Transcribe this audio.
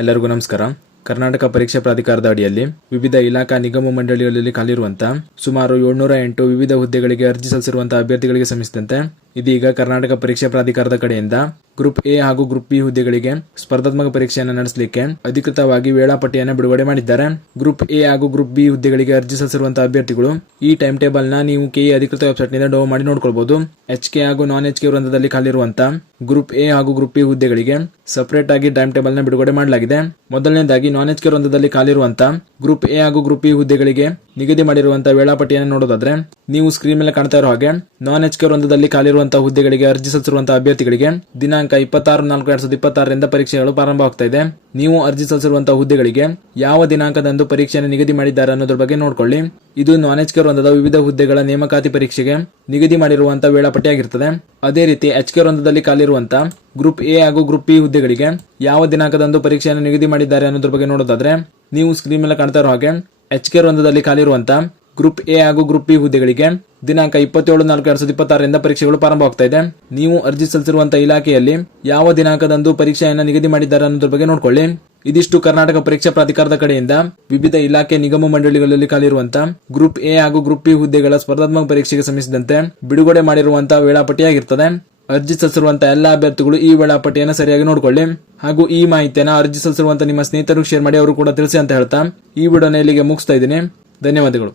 ಎಲ್ಲರಿಗೂ ನಮಸ್ಕಾರ. ಕರ್ನಾಟಕ ಪರೀಕ್ಷಾ ಪ್ರಾಧಿಕಾರದ ಅಡಿಯಲ್ಲಿ ವಿವಿಧ ಇಲಾಖಾ ನಿಗಮ ಮಂಡಳಿಗಳಲ್ಲಿ ಖಾಲಿರುವಂತಹ ಸುಮಾರು 708 ವಿವಿಧ ಹುದ್ದೆಗಳಿಗೆ ಅರ್ಜಿ ಸಲ್ಲಿಸಿರುವಂತಹ ಅಭ್ಯರ್ಥಿಗಳಿಗೆ ಸಂಬಂಧಿಸಿದಂತೆ ಇದೀಗ ಕರ್ನಾಟಕ ಪರೀಕ್ಷಾ ಪ್ರಾಧಿಕಾರದ ಕಡೆಯಿಂದ ಗ್ರೂಪ್ ಎ ಹಾಗೂ ಗ್ರೂಪ್ ಬಿ ಹುದ್ದೆಗಳಿಗೆ ಸ್ಪರ್ಧಾತ್ಮಕ ಪರೀಕ್ಷೆಯನ್ನು ನಡೆಸಲಿಕ್ಕೆ ಅಧಿಕೃತವಾಗಿ ವೇಳಾಪಟ್ಟಿಯನ್ನು ಬಿಡುಗಡೆ ಮಾಡಿದ್ದಾರೆ. ಗ್ರೂಪ್ ಎ ಹಾಗೂ ಗ್ರೂಪ್ ಬಿ ಹುದ್ದೆಗಳಿಗೆ ಅರ್ಜಿ ಸಲ್ಲಿಸಿರುವಂತಹ ಅಭ್ಯರ್ಥಿಗಳು ಈ ಟೈಮ್ ಟೇಬಲ್ ನ ನೀವು ಕೆಎ ಅಧಿಕೃತ ವೆಬ್ಸೈಟ್ ನಿಂದ ಡೌನ್ಲೋಡ್ ಮಾಡಿ ನೋಡ್ಕೊಳ್ಬಹುದು. HK ಹಾಗೂ ನಾನ್ HK ವೃಂದದಲ್ಲಿ ಖಾಲಿರುವಂತಹ ಗ್ರೂಪ್ ಎ ಹಾಗೂ ಗ್ರೂಪ್ ಬಿ ಹುದ್ದೆಗಳಿಗೆ ಸಪರೇಟ್ ಆಗಿ ಟೈಮ್ ಟೇಬಲ್ ನ ಬಿಡುಗಡೆ ಮಾಡಲಾಗಿದೆ. ಮೊದಲನೇದಾಗಿ ನಾನ್ HK ವೃಂದದಲ್ಲಿ ಖಾಲಿರುವಂತಹ ಗ್ರೂಪ್ ಎ ಹಾಗೂ ಗ್ರೂಪ್ ಬಿ ಹುದ್ದೆಗಳಿಗೆ ನಿಗದಿ ಮಾಡಿರುವಂತಹ ವೇಳಾಪಟ್ಟಿಯನ್ನು ನೋಡೋದಾದ್ರೆ ನೀವು ಸ್ಕ್ರೀನ್ ಮೇಲೆ ಕಾಣ್ತಾ ಇರೋ ಹಾಗೆ ನಾನ್ HK ವೃಂದದಲ್ಲಿ ಖಾಲಿರುವಂತಹ ಹುದ್ದೆಗಳಿಗೆ ಅರ್ಜಿ ಸಲ್ಲಿಸಿರುವಂತಹ ಅಭ್ಯರ್ಥಿಗಳಿಗೆ ದಿನಾಂಕ 26/4/2026 ಪರೀಕ್ಷೆಗಳು ಪ್ರಾರಂಭವಾಗ್ತಾ ಇದೆ. ನೀವು ಅರ್ಜಿ ಸಲ್ಲಿಸಿರುವಂತಹ ಹುದ್ದೆಗಳಿಗೆ ಯಾವ ದಿನಾಂಕದಂದು ಪರೀಕ್ಷೆಯನ್ನು ನಿಗದಿ ಮಾಡಿದ್ದಾರೆ ಅನ್ನೋದ್ರ ಬಗ್ಗೆ ನೋಡ್ಕೊಳ್ಳಿ. ಇದು ನಾನ್ HK ವೃಂದದ ವಿವಿಧ ಹುದ್ದೆಗಳ ನೇಮಕಾತಿ ಪರೀಕ್ಷೆಗೆ ನಿಗದಿ ಮಾಡಿರುವಂತಹ ವೇಳಾಪಟ್ಟಿ ಆಗಿರ್ತದೆ. ಅದೇ ರೀತಿ HK ವೃಂದದಲ್ಲಿ ಖಾಲಿರುವಂತಹ ಗ್ರೂಪ್ ಎ ಹಾಗೂ ಗ್ರೂಪ್ ಬಿ ಹುದ್ದೆಗಳಿಗೆ ಯಾವ ದಿನಾಂಕದಂದು ಪರೀಕ್ಷೆಯನ್ನು ನಿಗದಿ ಮಾಡಿದ್ದಾರೆ ಅನ್ನೋದ್ರ ಬಗ್ಗೆ ನೋಡೋದಾದ್ರೆ ನೀವು ಸ್ಕ್ರೀನ್ ಮೇಲೆ ಕಾಣ್ತಾ ಇರೋ ಹಾಗೆ HK ವೃಂದದಲ್ಲಿ ಖಾಲಿರುವಂತಹ ಗ್ರೂಪ್ ಎ ಹಾಗೂ ಗ್ರೂಪ್ ಬಿ ಹುದ್ದೆಗಳಿಗೆ ದಿನಾಂಕ 27/4/2026 ಪರೀಕ್ಷೆಗಳು ಪ್ರಾರಂಭವಾಗ್ತಾ ಇದೆ. ನೀವು ಅರ್ಜಿ ಸಲ್ಲಿಸಿರುವಂತಹ ಇಲಾಖೆಯಲ್ಲಿ ಯಾವ ದಿನಾಂಕದಂದು ಪರೀಕ್ಷೆಯನ್ನು ನಿಗದಿ ಮಾಡಿದ್ದಾರೆ ಅನ್ನೋದ್ರ ಬಗ್ಗೆ ನೋಡ್ಕೊಳ್ಳಿ. ಇದಿಷ್ಟು ಕರ್ನಾಟಕ ಪರೀಕ್ಷಾ ಪ್ರಾಧಿಕಾರದ ಕಡೆಯಿಂದ ವಿವಿಧ ಇಲಾಖೆ ನಿಗಮ ಮಂಡಳಿಗಳಲ್ಲಿ ಖಾಲಿರುವಂತಹ ಗ್ರೂಪ್ ಎ ಹಾಗೂ ಗ್ರೂಪ್ ಬಿ ಹುದ್ದೆಗಳ ಸ್ಪರ್ಧಾತ್ಮಕ ಪರೀಕ್ಷೆಗೆ ಸಂಬಂಧಿಸಿದಂತೆ ಬಿಡುಗಡೆ ಮಾಡಿರುವಂತಹ ವೇಳಾಪಟ್ಟಿಯಾಗಿರ್ತದೆ. ಅರ್ಜಿ ಸಲ್ಲಿಸಿರುವಂತಹ ಎಲ್ಲ ಅಭ್ಯರ್ಥಿಗಳು ಈ ವೇಳಾಪಟ್ಟಿಯನ್ನು ಸರಿಯಾಗಿ ನೋಡ್ಕೊಳ್ಳಿ ಹಾಗೂ ಈ ಮಾಹಿತಿಯನ್ನು ಅರ್ಜಿ ಸಲ್ಲಿಸಿರುವಂತಹ ನಿಮ್ಮ ಸ್ನೇಹಿತರಿಗೆ ಶೇರ್ ಮಾಡಿ ಅವರು ಕೂಡ ತಿಳಿಸಿ ಅಂತ ಹೇಳ್ತಾ ಈ ವಿಡಿಯೋನ ಇಲ್ಲಿಗೆ ಮುಗಿಸ್ತಾ ಇದ್ದೀನಿ. ಧನ್ಯವಾದಗಳು.